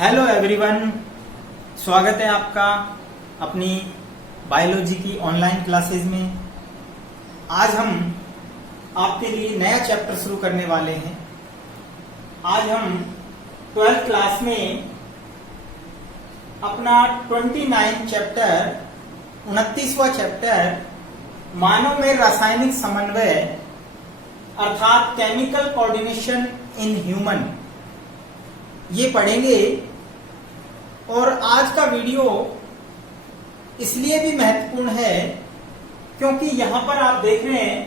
Hello everyone, स्वागत है आपका अपनी बायोलॉजी की ऑनलाइन क्लासेस में। आज हम आपके लिए नया चैप्टर शुरू करने वाले हैं। आज हम 12th क्लास में अपना 29 चैप्टर 29वां चैप्टर मानव में रासायनिक समन्वय अर्थात केमिकल कोऑर्डिनेशन इन ह्यूमन ये पढ़ेंगे। और आज का वीडियो इसलिए भी महत्वपूर्ण है क्योंकि यहां पर आप देख रहे हैं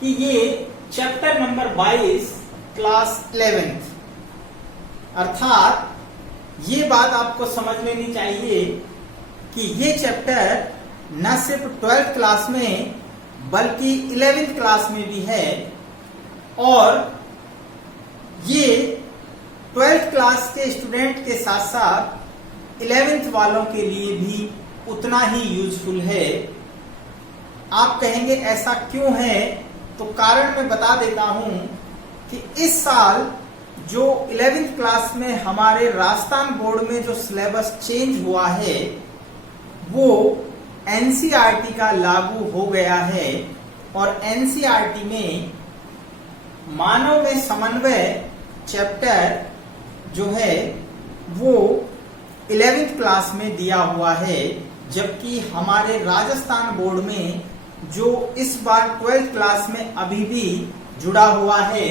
कि ये चैप्टर नंबर 22 क्लास 11th, अर्थात ये बात आपको समझ लेनी चाहिए कि ये चैप्टर न सिर्फ 12th क्लास में बल्कि 11th क्लास में भी है और ये 12th क्लास के स्टूडेंट के साथ साथ 11th वालों के लिए भी उतना ही यूजफुल है। आप कहेंगे ऐसा क्यों है, तो कारण मैं बता देता हूं कि इस साल जो 11th क्लास में हमारे राजस्थान बोर्ड में जो सिलेबस चेंज हुआ है वो एनसीईआरटी का लागू हो गया है और एनसीईआरटी में मानव में समन्वय चैप्टर जो है वो 11th क्लास में दिया हुआ है, जबकि हमारे राजस्थान बोर्ड में जो इस बार 12th क्लास में अभी भी जुड़ा हुआ है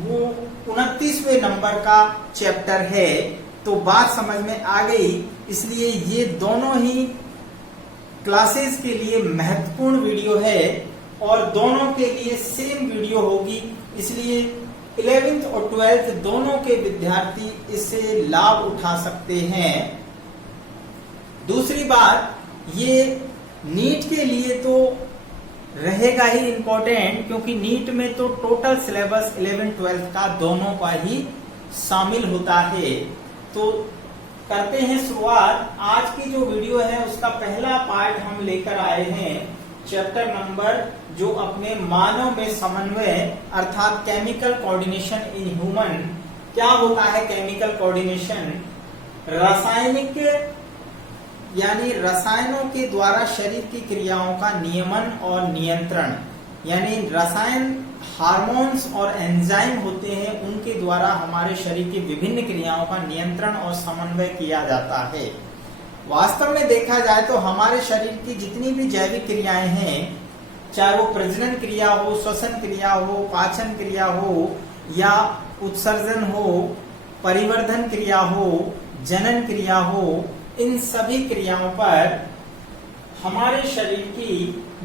वो 29वें नंबर का चैप्टर है। तो बात समझ में आ गई, इसलिए ये दोनों ही क्लासेस के लिए महत्वपूर्ण वीडियो है और दोनों के लिए सेम वीडियो होगी, इसलिए 11th और 12th दोनों के विद्यार्थी इससे लाभ उठा सकते हैं। दूसरी बात, ये नीट के लिए तो रहेगा ही इम्पोर्टेंट क्योंकि नीट में तो टोटल सिलेबस 11th 12th का दोनों का ही शामिल होता है। तो करते हैं शुरुआत। आज की जो वीडियो है उसका पहला पार्ट हम लेकर आए हैं, चैप्टर नंबर जो अपने मानव में समन्वय अर्थात केमिकल कोऑर्डिनेशन इन ह्यूमन। क्या होता है केमिकल कोऑर्डिनेशन? रासायनिक यानी रसायनों के द्वारा शरीर की क्रियाओं का नियमन और नियंत्रण, यानी रसायन हार्मोन्स और एंजाइम होते हैं, उनके द्वारा हमारे शरीर की विभिन्न क्रियाओं का नियंत्रण और समन्वय किया जाता है। वास्तव में देखा जाए तो हमारे शरीर की जितनी भी जैविक क्रियाएं हैं, चाहे वो प्रजनन क्रिया हो, श्वसन क्रिया हो, पाचन क्रिया हो या उत्सर्जन हो, परिवर्धन क्रिया हो, जनन क्रिया हो, इन सभी क्रियाओं पर हमारे शरीर की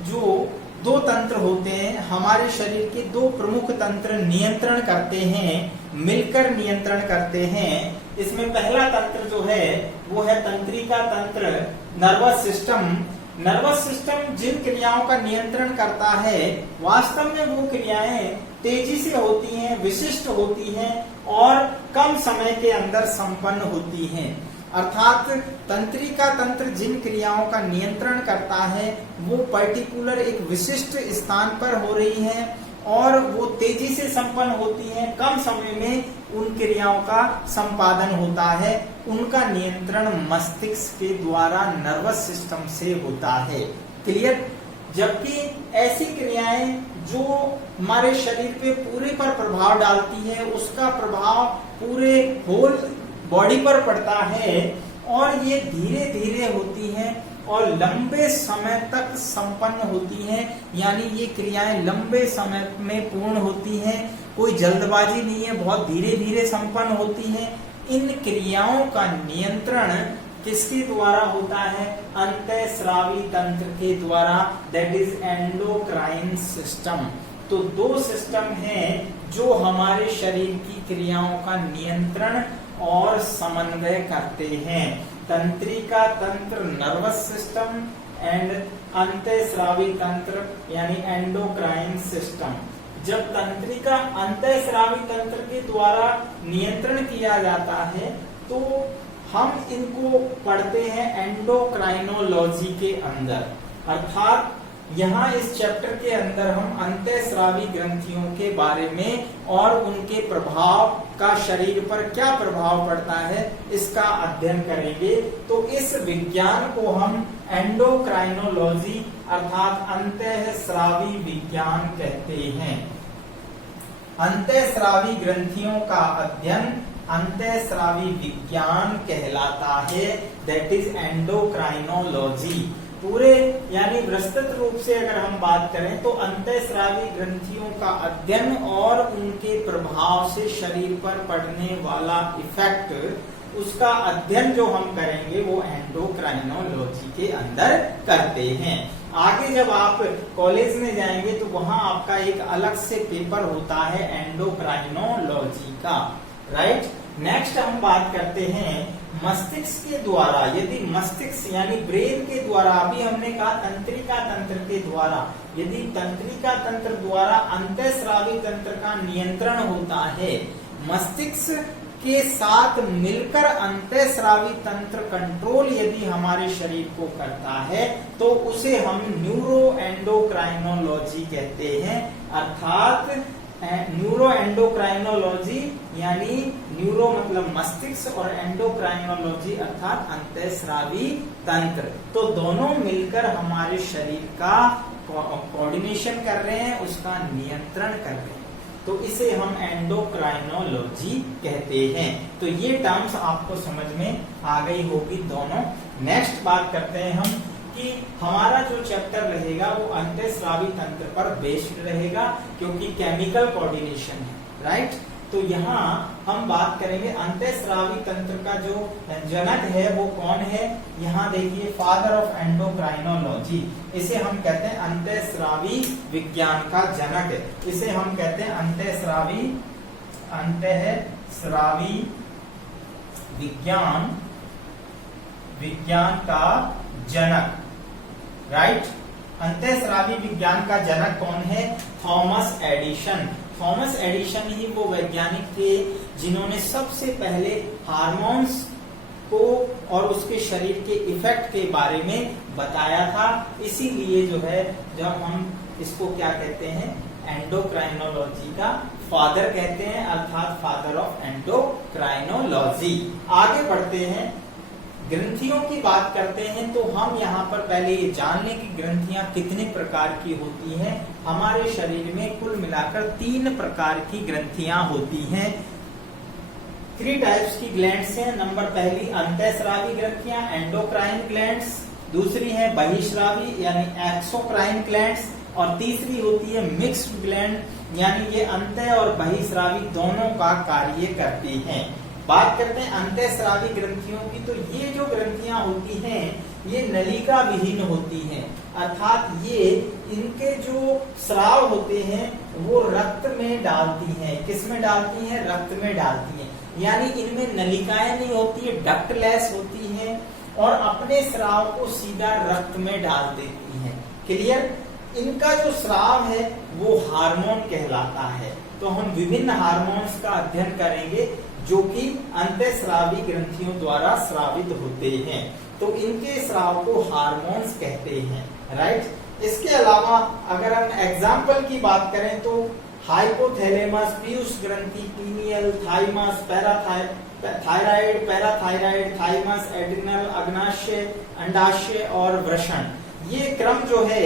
जो दो तंत्र होते हैं, हमारे शरीर के दो प्रमुख तंत्र नियंत्रण करते हैं, मिलकर नियंत्रण करते हैं। इसमें पहला तंत्र जो है वो है तंत्रिका तंत्र, नर्वस सिस्टम। नर्वस सिस्टम जिन क्रियाओं का नियंत्रण करता है वास्तव में वो क्रियाएं तेजी से होती हैं, विशिष्ट होती हैं और कम समय के अंदर संपन्न होती हैं। अर्थात तंत्रिका तंत्र जिन क्रियाओं का नियंत्रण करता है वो पर्टिकुलर एक विशिष्ट स्थान पर हो रही है और वो तेजी से संपन्न होती हैं, कम समय में उन क्रियाओं का संपादन होता है। उनका नियंत्रण मस्तिष्क के द्वारा नर्वस सिस्टम से होता है। क्लियर? जबकि ऐसी क्रियाएं जो हमारे शरीर पे पूरे पर प्रभाव डालती है उसका प्रभाव पूरे होल बॉडी पर पड़ता है और ये धीरे धीरे होती हैं और लंबे समय तक संपन्न होती हैं, यानी ये क्रियाएं लंबे समय में पूर्ण होती हैं, कोई जल्दबाजी नहीं है, बहुत धीरे धीरे संपन्न होती हैं। इन क्रियाओं का नियंत्रण किसके द्वारा होता है? अंतःस्रावी तंत्र के द्वारा, दैट इज एंडोक्राइन सिस्टम। तो दो सिस्टम हैं जो हमारे शरीर की क्रियाओं का नियंत्रण और समन्वय करते हैं, तंत्रिका तंत्र नर्वस सिस्टम एंड अंतःस्रावी तंत्र यानी एंडोक्राइन सिस्टम। जब तंत्रिका अंतःस्रावी तंत्र के द्वारा नियंत्रण किया जाता है तो हम इनको पढ़ते हैं एंडोक्राइनोलॉजी के अंदर, अर्थात यहाँ इस चैप्टर के अंदर हम अंतःस्रावी ग्रंथियों के बारे में और उनके प्रभाव का शरीर पर क्या प्रभाव पड़ता है इसका अध्ययन करेंगे। तो इस विज्ञान को हम एंडोक्राइनोलॉजी अर्थात अंतःस्रावी विज्ञान कहते हैं। अंतःस्रावी ग्रंथियों का अध्ययन अंतःस्रावी विज्ञान कहलाता है, दैट इज एंडोक्राइनोलॉजी। पूरे यानी विस्तृत रूप से अगर हम बात करें तो अंतःस्रावी ग्रंथियों का अध्ययन और उनके प्रभाव से शरीर पर पड़ने वाला इफेक्ट, उसका अध्ययन जो हम करेंगे वो एंडोक्राइनोलॉजी के अंदर करते हैं। आगे जब आप कॉलेज में जाएंगे तो वहां आपका एक अलग से पेपर होता है एंडोक्राइनोलॉजी का, राइट। नेक्स्ट हम बात करते हैं मस्तिष्क के द्वारा, यदि मस्तिष्क यानी ब्रेन के द्वारा, अभी हमने कहा तंत्रिका तंत्र के द्वारा, यदि तंत्रिका तंत्र द्वारा अंतःस्रावी तंत्र का नियंत्रण होता है, मस्तिष्क के साथ मिलकर अंतःस्रावी तंत्र कंट्रोल यदि हमारे शरीर को करता है तो उसे हम न्यूरो एंडोक्राइनोलॉजी कहते हैं। अर्थात न्यूरो एंडोक्राइनोलॉजी यानी न्यूरो मतलब मस्तिष्क और एंडोक्राइनोलॉजी अर्थात अंतःस्रावी तंत्र, तो दोनों मिलकर हमारे शरीर का कोऑर्डिनेशन कर रहे हैं, उसका नियंत्रण कर रहे हैं, तो इसे हम एंडोक्राइनोलॉजी कहते हैं। तो ये टर्म्स आपको समझ में आ गई होगी दोनों। नेक्स्ट बात करते हैं हम कि हमारा जो चैप्टर रहेगा वो अंतःस्रावी तंत्र पर बेस्ड रहेगा क्योंकि केमिकल कोऑर्डिनेशन है, राइट। तो यहाँ हम बात करेंगे अंतःस्रावी तंत्र का जो जनक है वो कौन है। यहाँ देखिए फादर ऑफ एंडोक्राइनोलॉजी, इसे हम कहते हैं अंतःस्रावी विज्ञान का जनक, इसे हम कहते हैं अंतःस्रावी विज्ञान का जनक, राइट। अंतःस्रावी विज्ञान का जनक कौन है? Thomas Edison. थॉमस एडिशन ही वो वैज्ञानिक थे जिन्होंने सबसे पहले हार्मोन्स को और उसके शरीर के इफेक्ट के बारे में बताया था। इसीलिए जो है जब हम इसको क्या कहते हैं एंडोक्राइनोलॉजी का फादर कहते हैं, अर्थात फादर ऑफ एंडोक्राइनोलॉजी। आगे बढ़ते हैं, ग्रंथियों की बात करते हैं तो हम यहाँ पर पहले ये जान लें कि ग्रंथियां कितने प्रकार की होती हैं। हमारे शरीर में कुल मिलाकर 3 प्रकार की ग्रंथियां होती हैं। 3 टाइप्स की ग्लैंड्स हैं। नंबर पहली अंतःस्रावी ग्रंथियां एंडोक्राइन ग्लैंड्स, दूसरी है बहिस्रावी यानी एक्सोक्राइन ग्लैंड्स, और तीसरी होती है मिक्स्ड ग्लैंड यानी ये अंतः और बहिस्रावी दोनों का कार्य करती हैं। बात करते हैं अंतःस्रावी ग्रंथियों की, तो ये जो ग्रंथियां होती हैं ये नलिका विहीन होती हैं, अर्थात ये इनके जो स्राव होते हैं वो रक्त में डालती हैं। किस में डालती हैं? रक्त में डालती हैं, यानी इनमें नलिकाएं नहीं होती है, डक्टलेस होती हैं और अपने स्राव को सीधा रक्त में डाल देती हैं। क्लियर? इनका जो स्राव है वो हार्मोन कहलाता है। तो हम विभिन्न हार्मोन्स का अध्ययन करेंगे जो कि अंतःस्रावी ग्रंथियों द्वारा स्रावित होते हैं, तो इनके स्राव को हार्मोन्स कहते हैं, राइट। इसके अलावा अगर हम एग्जाम्पल की बात करें तो हाइपोथैलेमस, पीयूष ग्रंथि, pineal, thymus, thyroid, parathyroid, thymus, adrenal, अग्नाशय, अंडाशय और वृषण। ये क्रम जो है,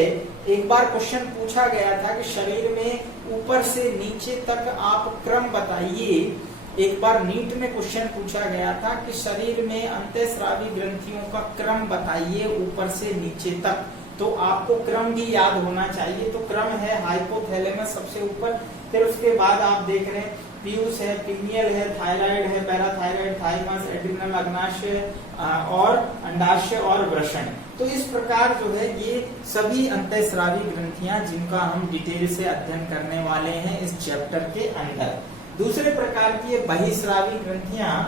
एक बार क्वेश्चन पूछा गया था कि शरीर में ऊपर से नीचे तक आप क्रम बताइए। एक बार नीट में क्वेश्चन पूछा गया था कि शरीर में अंतःस्रावी ग्रंथियों का क्रम बताइए ऊपर से नीचे तक, तो आपको क्रम भी याद होना चाहिए। तो क्रम है हाइपोथैलेमस सबसे ऊपर, फिर उसके बाद आप देख रहे हैं पीयूष है, पीनियल है, थायराइड है, पैराथायराइड, थाइमस, एड्रिनल, अग्नाशय और अंडाशय और वृषण। तो इस प्रकार जो है ये सभी अंतःस्रावी ग्रंथियां जिनका हम डिटेल से अध्ययन करने वाले हैं इस चैप्टर के अंदर। दूसरे प्रकार की बहिस्रावी ग्रंथियां,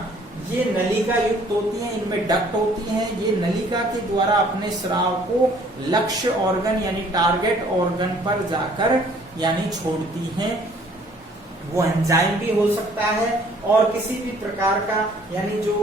ये नलिका युक्त होती हैं, इनमें डक्ट होती हैं। ये नलिका के द्वारा अपने स्राव को लक्ष्य ऑर्गन यानी टारगेट ऑर्गन पर जाकर यानी छोड़ती हैं। वो एंजाइम भी हो सकता है, और किसी भी प्रकार का यानी जो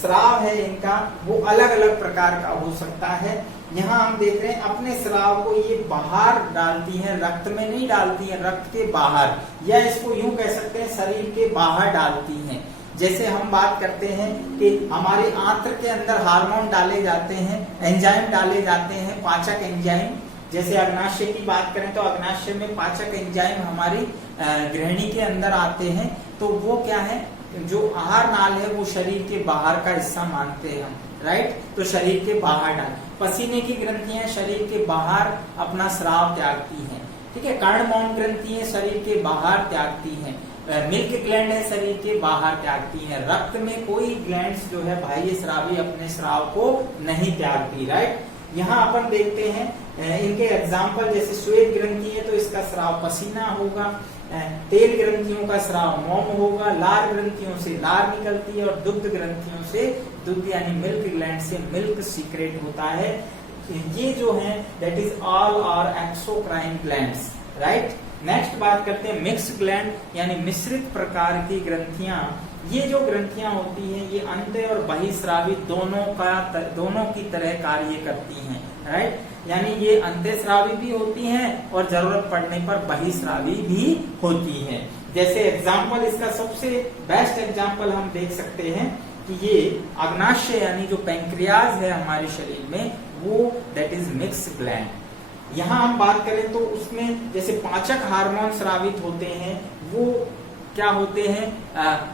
स्राव है इनका वो अलग अलग प्रकार का हो सकता है। यहाँ हम देख रहे हैं अपने स्राव को ये बाहर डालती हैं, रक्त में नहीं डालती हैं, रक्त के बाहर, या इसको यूं कह सकते हैं शरीर के बाहर डालती हैं। जैसे हम बात करते हैं कि हमारे आंत्र के अंदर हार्मोन डाले जाते हैं, एंजाइम डाले जाते हैं, पाचक एंजाइम। जैसे अग्नाशय की बात करें तो अग्नाशय में पाचक एंजाइम हमारी गृहिणी के अंदर आते हैं, तो वो क्या है, जो आहार नाल है वो शरीर के बाहर का हिस्सा मानते हैं हम, राइट। तो शरीर के बाहर डाल, पसीने की ग्रंथियां शरीर के बाहर अपना स्राव त्यागती हैं, ठीक है। कर्णमौन ग्रंथियां शरीर के बाहर त्यागती हैं, मिल्क ग्लैंड है शरीर के बाहर त्यागती हैं। रक्त में कोई ग्लैंड्स जो है बाह्य स्रावी अपने स्राव को नहीं त्यागती, राइट। यहाँ अपन देखते हैं इनके एग्जाम्पल, जैसे श्वेत ग्रंथि है तो इसका स्राव पसीना होगा, तेल ग्रंथियों का स्राव मोम होगा, लार ग्रंथियों से लार निकलती है, और दुग्ध ग्रंथियों से दुग्ध यानी मिल्क ग्लैंड से मिल्क सीक्रेट होता है। ये जो है that is all are exocrine glands, right. Next बात करते हैं मिक्स ग्लैंड यानी मिश्रित प्रकार की ग्रंथियां। ये जो ग्रंथियां होती हैं ये अंत्य और बहिस्रावी दोनों की तरह कार्य करती हैं, राइट। यानी ये अंत्यस्रावी भी होती हैं और जरूरत पड़ने पर बहिस्रावी भी होती हैं। जैसे एग्जाम्पल, इसका सबसे बेस्ट एग्जाम्पल हम देख सकते हैं कि ये अग्नाशय यानी जो पैंक्रियाज है हमारे शरीर में वो दैट इज मिक्स ग्लैंड। यहाँ हम बात करें तो उसमें जैसे पाचक हार्मोन स्रावित होते हैं, वो क्या होते हैं,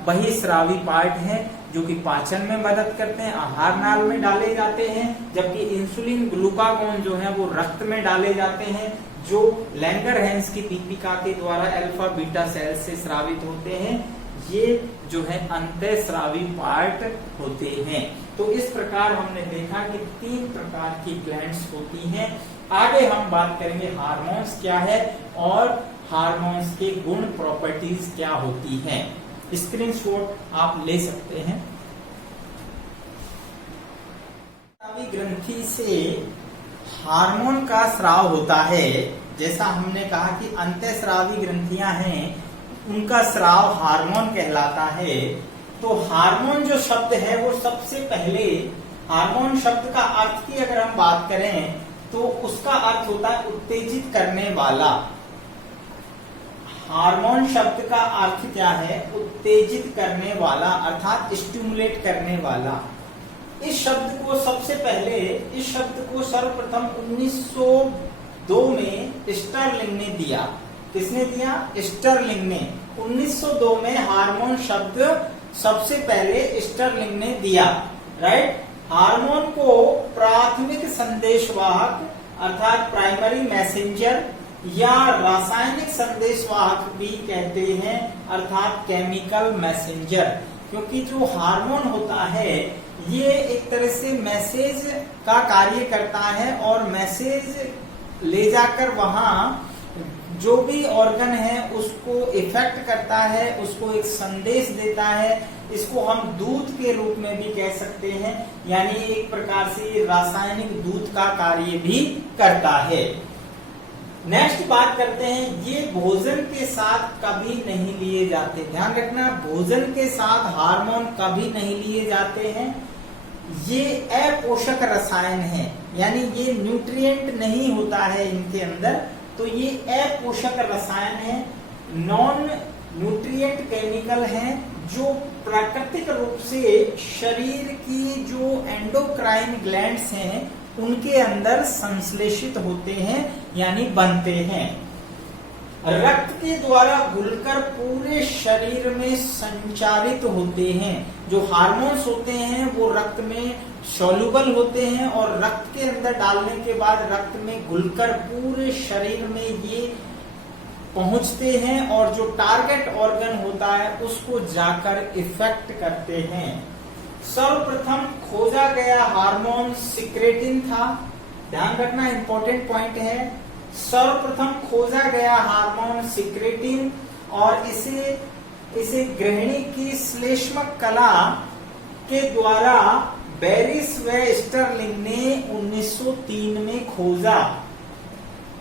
बहिस्रावी पार्ट हैं जो कि पाचन में मदद करते हैं, आहार नाल में डाले जाते हैं, जबकि इंसुलिन ग्लूकागोन जो है वो रक्त में डाले जाते हैं, जो लैंगरहैंस की दीपिका के द्वारा अल्फा बीटा सेल से स्रावित होते हैं। ये जो है अंतःस्रावी पार्ट होते हैं। तो इस प्रकार हमने देखा कि 3 प्रकार की ग्लैंड्स होती हैं। आगे हम बात करेंगे हार्मोन्स क्या है और हार्मोन्स के गुण प्रॉपर्टीज क्या होती हैं। स्क्रीनशॉट आप ले सकते हैं। ग्रंथि से हार्मोन का स्राव होता है। जैसा हमने कहा कि अंतःस्रावी ग्रंथियां हैं, उनका स्राव हार्मोन कहलाता है। तो हार्मोन जो शब्द है वो सबसे पहले, हार्मोन शब्द का अर्थ की अगर हम बात करें तो उसका अर्थ होता है उत्तेजित करने वाला। हार्मोन शब्द का अर्थ क्या है, उत्तेजित करने वाला, अर्थात स्टिमुलेट करने वाला। इस शब्द को सबसे पहले, इस शब्द को सर्वप्रथम 1902 में स्टर्लिंग ने दिया। किसने दिया? स्टर्लिंग ने। 1902 में हार्मोन शब्द सबसे पहले स्टर्लिंग ने दिया, राइट। हार्मोन को प्राथमिक संदेशवाहक अर्थात प्राइमरी मैसेंजर या रासायनिक संदेशवाहक भी कहते हैं, अर्थात केमिकल मैसेंजर। क्योंकि जो हार्मोन होता है ये एक तरह से मैसेज का कार्य करता है और मैसेज ले जाकर वहां जो भी ऑर्गन है उसको इफेक्ट करता है, उसको एक संदेश देता है। इसको हम दूत के रूप में भी कह सकते हैं, यानी एक प्रकार से रासायनिक दूत का कार्य भी करता है। नेक्स्ट बात करते हैं, ये भोजन के साथ कभी नहीं लिए जाते। ध्यान रखना, भोजन के साथ हार्मोन कभी नहीं लिए जाते हैं। ये अपोषक रसायन है, यानी ये न्यूट्रिएंट नहीं होता है इनके अंदर, तो ये अपोषक रसायन है, नॉन न्यूट्रिएंट केमिकल हैं, जो प्राकृतिक रूप से शरीर की जो एंडोक्राइन ग्लैंड्स हैं उनके अंदर संश्लेषित होते हैं, यानी बनते हैं। रक्त के द्वारा घुलकर पूरे शरीर में संचारित होते हैं। जो हार्मोन्स होते हैं वो रक्त में सॉल्युबल होते हैं और रक्त के अंदर डालने के बाद रक्त में घुलकर पूरे शरीर में ये पहुंचते हैं और जो टारगेट ऑर्गन होता है उसको जाकर इफेक्ट करते हैं। सर्वप्रथम खोजा गया हार्मोन सिक्रेटिन था। ध्यान रखना, इंपॉर्टेंट पॉइंट है। सर्वप्रथम खोजा गया हार्मोन सिक्रेटिन और इसे गृहिणी की श्लेष्मक कला के द्वारा बेरिस व स्टर्लिंग ने 1903 में खोजा।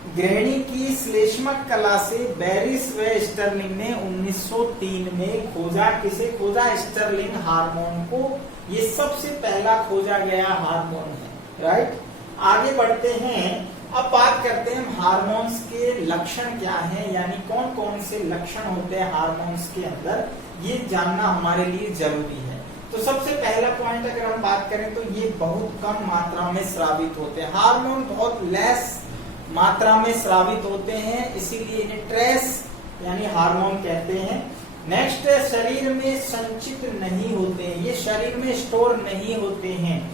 ग्रहणी की श्लेष्मक कला से बेरिस व स्टर्लिंग ने 1903 में खोजा। किसे खोजा? स्टर्लिंग हार्मोन को। ये सबसे पहला खोजा गया हार्मोन है, राइट। आगे बढ़ते हैं, अब बात करते हैं हार्मोन्स के लक्षण क्या हैं, यानी कौन कौन से लक्षण होते हैं हार्मोन्स के अंदर, ये जानना हमारे लिए जरूरी है। तो सबसे पहला पॉइंट अगर हम बात करें तो ये बहुत कम मात्रा में स्रावित होते हैं। हार्मोन बहुत लेस मात्रा में स्रावित होते हैं, इसीलिए इन्हें ट्रेस यानी हार्मोन कहते हैं। नेक्स्ट, शरीर में संचित नहीं होते हैं, ये शरीर में स्टोर नहीं होते हैं,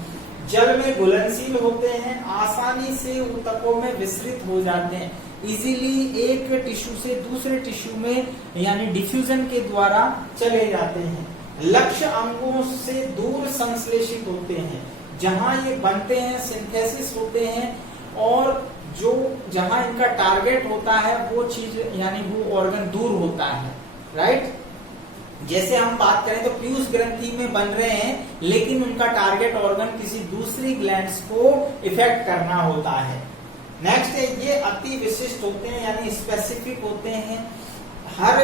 जल में घुलनशील होते हैं, आसानी से ऊतकों में विस्तृत हो जाते हैं, इजीली एक टिश्यू से दूसरे टिश्यू में यानी डिफ्यूजन के द्वारा चले जाते हैं, लक्ष्य अंगों से दूर संश्लेषित होते हैं, जहां ये बनते हैं सिंथेसिस होते हैं, और जो जहां इनका टारगेट होता है वो चीज यानी वो ऑर्गन दूर होता है, राइट। जैसे हम बात करें तो पीयूष ग्रंथि में बन रहे हैं, लेकिन उनका टारगेट ऑर्गन किसी दूसरी ग्लैंड्स को इफेक्ट करना होता है। नेक्स्ट है, ये अति विशिष्ट होते हैं यानी स्पेसिफिक होते हैं, हर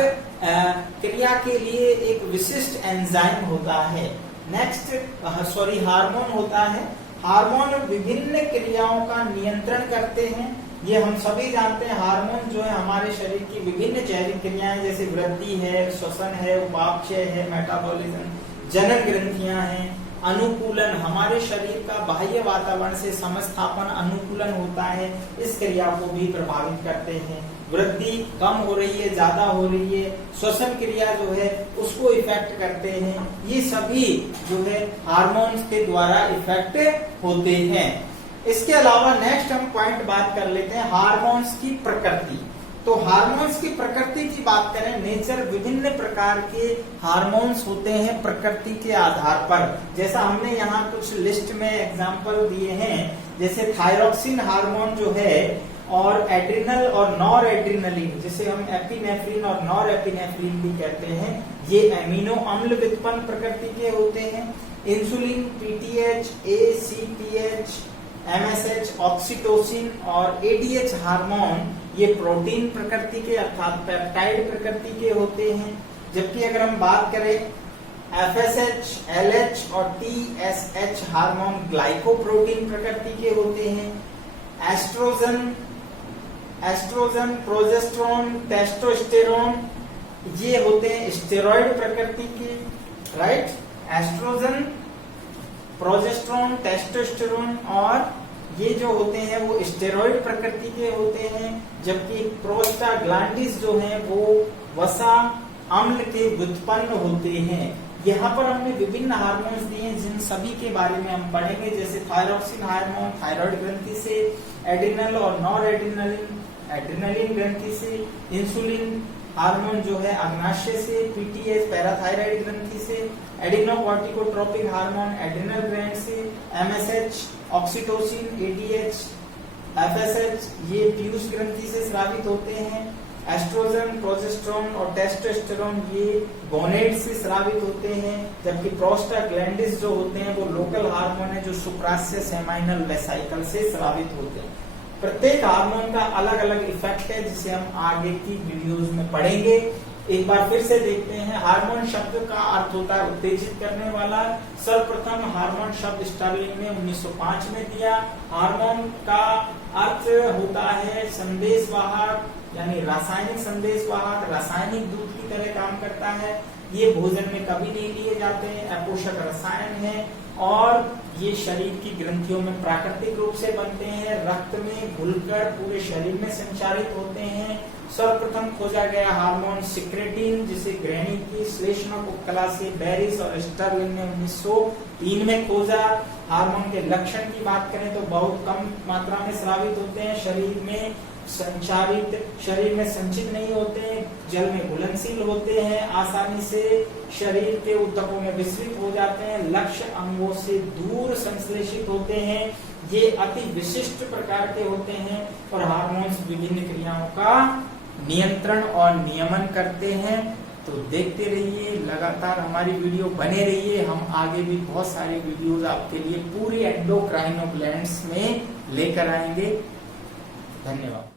क्रिया के लिए एक विशिष्ट एंजाइम होता है। नेक्स्ट हार्मोन होता है, हार्मोन विभिन्न क्रियाओं का नियंत्रण करते हैं, ये हम सभी जानते हैं। हार्मोन जो है हमारे शरीर की विभिन्न जैविक क्रियाएं जैसे वृद्धि है, श्वसन है, उपापचय है, मेटाबॉलिज्म, जनन ग्रंथियां हैं, अनुकूलन, हमारे शरीर का बाह्य वातावरण से समस्थापन अनुकूलन होता है, इस क्रिया को भी प्रभावित करते हैं। वृद्धि कम हो रही है, ज्यादा हो रही है, श्वसन क्रिया जो है उसको इफेक्ट करते हैं, ये सभी जो है हार्मोन्स के द्वारा इफेक्ट होते हैं। इसके अलावा नेक्स्ट हम पॉइंट बात कर लेते हैं हार्मोन्स की प्रकृति। तो हार्मोन्स की प्रकृति की बात करें, नेचर विभिन्न प्रकार के हार्मोन्स होते हैं प्रकृति के आधार पर। जैसा हमने यहाँ कुछ लिस्ट में एग्जांपल दिए हैं, जैसे थायरोक्सिन हार्मोन जो है, और एड्रिनल और नॉर एड्रिनलिन, जिसे हम एपिनेफ्रिन और नॉर एपिनेफ्रिन भी कहते हैं, ये एमिनो अम्ल व्युत्पन्न प्रकृति के होते हैं। Insulin, PTH, ACTH, MSH, oxytocin और एडीएच हार्मोन ये प्रोटीन प्रकृति के अर्थात पेप्टाइड प्रकृति के होते हैं। जबकि अगर हम बात करें एफएसएच, एलएच और टीएसएच हार्मोन ग्लाइकोप्रोटीन प्रकृति के होते हैं। एस्ट्रोजन, प्रोजेस्टेरोन, टेस्टोस्टेरोन ये होते हैं स्टेरॉइड प्रकृति के, राइट। एस्ट्रोजन, प्रोजेस्टेरोन, टेस्टोस्टेरोन और ये जो होते हैं वो स्टेरॉइड प्रकृति के होते हैं। जबकि प्रोस्टाग्लैंडिस जो है वो वसा अम्ल के व्युत्पन्न होते हैं। यहाँ पर हमने विभिन्न हार्मोन्स दिए हैं जिन सभी के बारे में हम पढ़ेंगे, जैसे थायरोक्सिन हार्मोन थायराइड ग्रंथि से, एड्रिनल और नॉर एड्रिनलिन ग्रंथि से, इंसुलिन हार्मोन जो है अग्नाशय से, पीटीएच पैराथायराइड ग्रंथि से, एडिनोकॉर्टिकोट्रोपिक हार्मोन एड्रिनल ग्लैंड से, एमएसएच, ऑक्सीटोसिन, एडीएच, एफएसएच ये पीयूष ग्रंथि से स्रावित होते हैं। एस्ट्रोजन, प्रोजेस्टेरोन और टेस्टोस्टेरोन ये गोनेड से स्रावित होते हैं। जबकि प्रोस्टाग्लैंडिस जो होते हैं वो लोकल हार्मोन है जो सुप्रास्य सेमाइनल वेसाइकल से स्रावित होते हैं। प्रत्येक हार्मोन का अलग अलग इफेक्ट है जिसे हम आगे की वीडियोस में पढ़ेंगे। एक बार फिर से देखते हैं, हार्मोन शब्द का अर्थ होता है उत्तेजित करने वाला। सर्वप्रथम हार्मोन शब्द स्टर्लिंग ने 1905 में दिया। हार्मोन का अर्थ होता है संदेशवाहक यानी रासायनिक संदेशवाहक, रासायनिक दूध की तरह काम करता है। ये भोजन में कभी नहीं लिए जाते हैं, अपोषक रसायन है और ये शरीर की ग्रंथियों में प्राकृतिक रूप से बनते हैं, रक्त में घुलकर पूरे शरीर में संचारित होते हैं। सर्वप्रथम खोजा गया हार्मोन सिक्रेटिन, जिसे ग्रहणी की श्लेष्मक उपकला से बेरिस और स्टर्लिंग ने 1903 में खोजा। हार्मोन के लक्षण की बात करें तो बहुत कम मात्रा में स्रावित होते हैं, शरीर में संचित नहीं होते हैं, जल में घुलनशील होते हैं, आसानी से शरीर के ऊतकों में विस्तृत हो जाते हैं, लक्ष्य अंगों से दूर संश्लेषित होते हैं, ये अति विशिष्ट प्रकार के होते हैं और हार्मोन्स विभिन्न क्रियाओं का नियंत्रण और नियमन करते हैं। तो देखते रहिए, लगातार हमारी वीडियो बने रहिए, हम आगे भी बहुत सारी वीडियोस आपके लिए पूरी एंडोक्राइनो ग्लैंड्स में लेकर आएंगे। धन्यवाद।